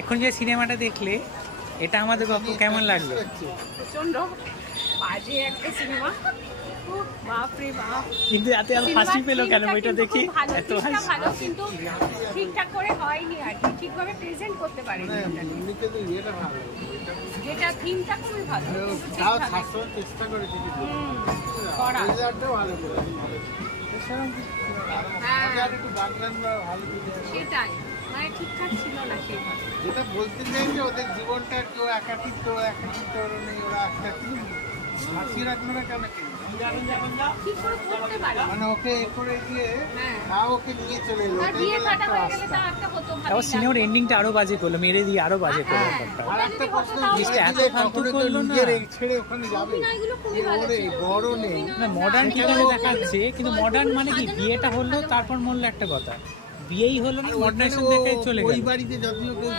এখন যে সিনেমাটা দেখলে এটা আমাদের গল্প কেমন লাগলো? প্রচন্ড বাজে একটা সিনেমা, বাপরে বাপ। কিন্তু এত হাসি পেলো কেন বইটা দেখি? এত হাসি ভালো, কিন্তু ঠিকঠাক করে হয়নি আর কি, ঠিকভাবে প্রেজেন্ট করতে পারেনি। যেটা থিমটা খুবই ভালো, চেষ্টা করেছি করা। সেটাই মানে ঠিকঠাক ছিল না সেইভাবে। যেটা বলতে চাই যে ওদের জীবনটা কেউ একাকিত্ব নেই, ওরা একটা সাঁচিয়ে রাখলো না কেন? ঠিক করে করতে পারে মানে ওকে এ করে দিয়ে ওকে নিয়ে চলে এলো। আর বিয়ে থাটা হয়ে গেলে তা একটা হতো ভালো। তারপর সিনেমার এন্ডিংটা আরো বাজে করলো, মেরে দিয়ে আরো বাজে করলো ব্যাপারটা। আর একটা প্রশ্ন, জিনিসটা এত ফালতু কখনো কেউ করলো না। নিজের এই ছেড়ে ওখানে যাবে? অভিনয়গুলো খুবই ভালো ওরে ছিল। বড় নেই না মডার্ন কি করে দেখাচ্ছে, কিন্তু মডার্ন মানে কি বিয়েটা হলো তারপর মরলো একটা কথা, বিয়েই হলো না, মডার্নেশন দেখে চলে ওই গেল। বাড়িতে যদিও কেউ